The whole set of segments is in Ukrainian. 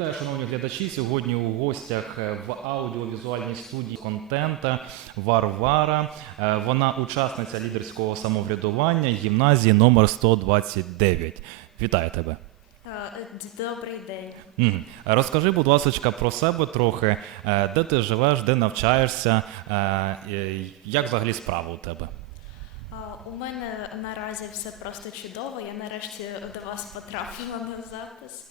Вітаю, шановні глядачі. Сьогодні у гостях е, в аудіовізуальній студії контента Варвара. Е, Вона учасниця лідерського самоврядування гімназії номер 129. Вітаю тебе. Е, Добрий день. Розкажи, будь ласка, про себе трохи, де ти живеш, де навчаєшся, як взагалі справа у тебе? У мене наразі все просто чудово. Я нарешті до вас потрапила на запис.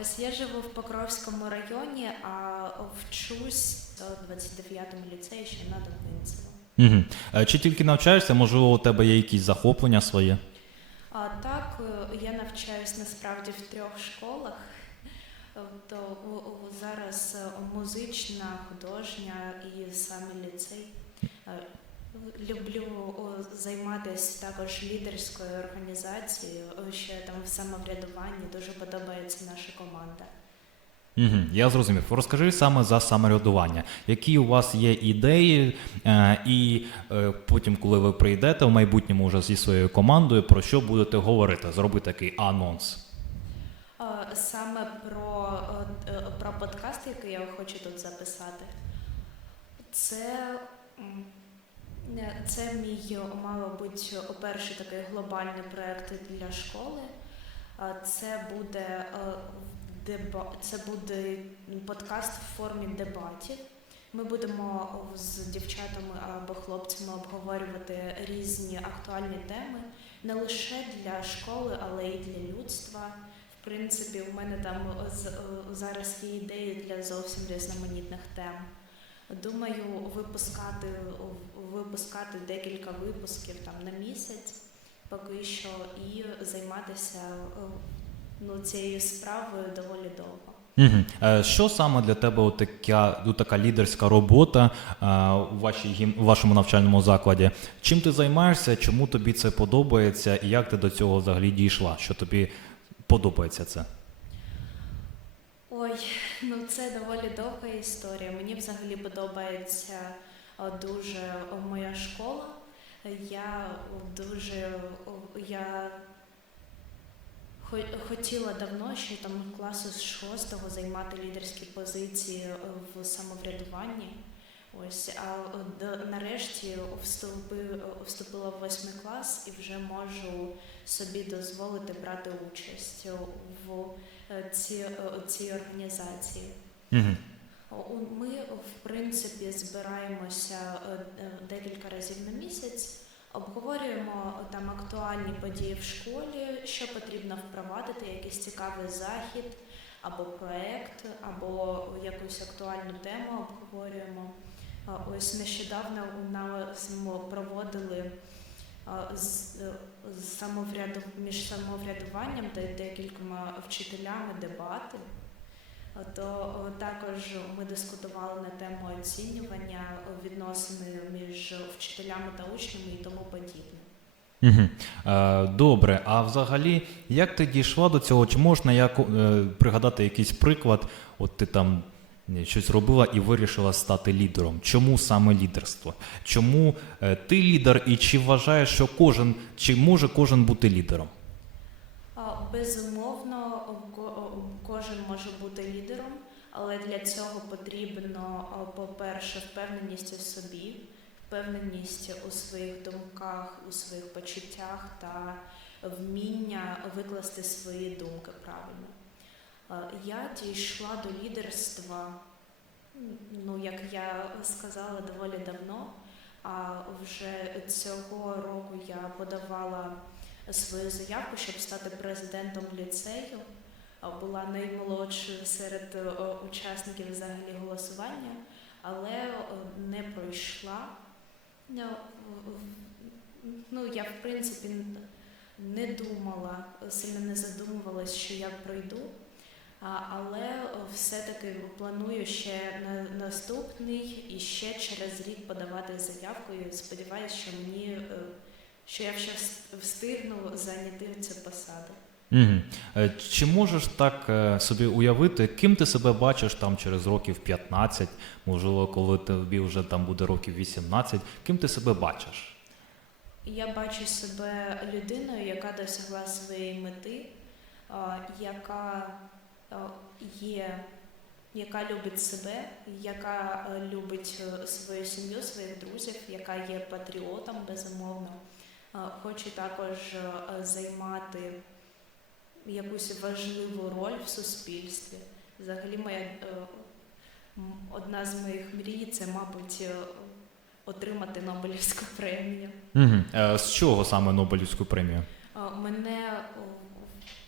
Ось я живу в Покровському районі, а вчусь у 29-му ліцеї ще на Дубинцево. Мгм. Е, Чи тільки навчаєшся, можливо, у тебе є якісь захоплення своє? А так, е, я навчаюсь насправді в трьох школах. То у- у- зараз е, музична, художня і саме ліцей. Люблю займатися також лідерською організацією, ще там в самоврядуванні. Дуже подобається наша команда. Угу, я зрозумів. Розкажи саме за самоврядування. Які у вас є ідеї, е, і е, потім, коли ви прийдете в майбутньому вже зі своєю командою, про що будете говорити? Зроби такий анонс. Е, Саме про, про подкаст, який я хочу тут записати, це, це мій, мало бути, перший такий глобальний проєкт для школи. Е, Це буде, е, це буде подкаст в формі дебатів. Ми будемо з дівчатами або хлопцями обговорювати різні актуальні теми не лише для школи, але й для людства. В принципі, у мене там е, зараз є ідеї для зовсім різноманітних тем. Думаю, випускати, випускати декілька випусків там на місяць, поки що, і займатися ну, цією справою доволі довго. Угу. Що саме для тебе така, така лідерська робота е, у, вашій, у вашому навчальному закладі? Чим ти займаєшся? Чому тобі це подобається? І як ти до цього взагалі дійшла? Що тобі подобається це? Ой, ну це доволі довга історія. Мені взагалі подобається дуже моя школа. Я дуже я хо- хотіла давно, ще там класу з шостого займати лідерські позиції в самоврядуванні. Ось, а до- нарешті вступи- вступила в восьмий клас і вже можу собі дозволити брати участь в е, ці, е, цій організації. Угу. Ми, в принципі, збираємося е, декілька разів на місяць, обговорюємо там актуальні події в школі, що потрібно впровадити, якийсь цікавий захід або проект, або якусь актуальну тему обговорюємо. Ось нещодавно нас проводили з, самовряду, між самоврядуванням та декількома вчителями дебати. То також ми дискутували на тему оцінювання відносини між вчителями та учнями і тому подібне. Е, добре, а взагалі, як ти дійшла до цього? Чи можна як, е, пригадати якийсь приклад? От ти там щось робила і вирішила стати лідером. Чому саме лідерство? Чому е, ти лідер, і чи вважаєш, що кожен, чи може кожен бути лідером? Безумовно, кожен може бути лідером, але для цього потрібно, по-перше, впевненість у собі, впевненість у своїх думках, у своїх почуттях та вміння викласти свої думки правильно. А, Я дійшла до лідерства, ну як я сказала, доволі давно. А вже цього року я подавала свою заявку, щоб стати президентом ліцею. Була наймолодшою серед е, учасників взагалі голосування, але е, не пройшла. Ну, я в принципі не думала, сильно не задумувалась, що я пройду. Але е, все-таки планую ще на наступний і ще через рік подавати заявку. І сподіваюся, що мені е, що я ще встигну зайняти цю посаду. Угу. Чи можеш так собі уявити, ким ти себе бачиш там через років 15, можливо, коли тобі вже там буде років 18, ким ти себе бачиш? Я бачу себе людиною, яка досягла своєї мети, яка є, яка любить себе, яка е, любить е, свою сім'ю, своїх друзів, яка є патріотом, безумовно. Е, Хоче також е, займати якусь важливу роль в суспільстві. Взагалі, моя е, одна з моїх мрій це, мабуть, е, отримати Нобелівську премію. Угу. Е, з чого саме Нобелівську премію? Мене,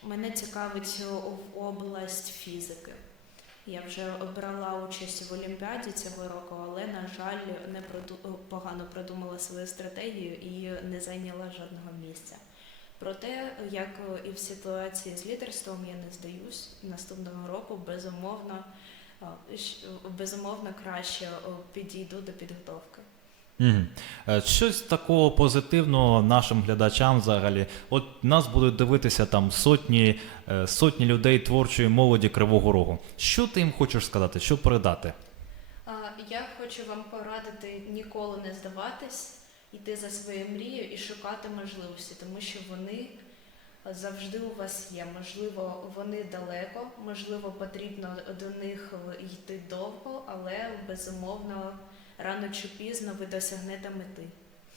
мене цікавить в область фізики. Я вже брала участь в Олімпіаді цього року, але, на жаль, не проду- погано продумала свою стратегію і не зайняла жодного місця. Проте, як і в ситуації з лідерством, я не здаюсь. Наступного року безумовно, безумовно краще підійду до підготовки. Угу. Щось такого позитивного нашим глядачам взагалі. От нас будуть дивитися там сотні, е, сотні людей творчої молоді Кривого Рогу. Що ти їм хочеш сказати? Що передати? Я хочу вам порадити ніколи не здаватись, йти за своєю мрією і шукати можливості, тому що вони завжди у вас є. Можливо, вони далеко, можливо, потрібно до них йти довго, але безумовно рано чи пізно ви досягнете мети.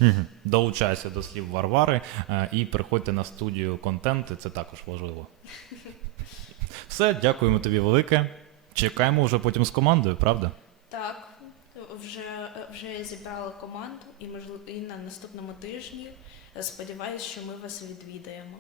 Угу. Долучайся до слів Варвари е, і приходьте на студію контенти, це також важливо. Все, дякуємо тобі велике. Чекаємо вже потім з командою, правда? Так, вже, вже я зібрала команду, і можливо і на наступному тижні сподіваюся, що ми вас відвідаємо.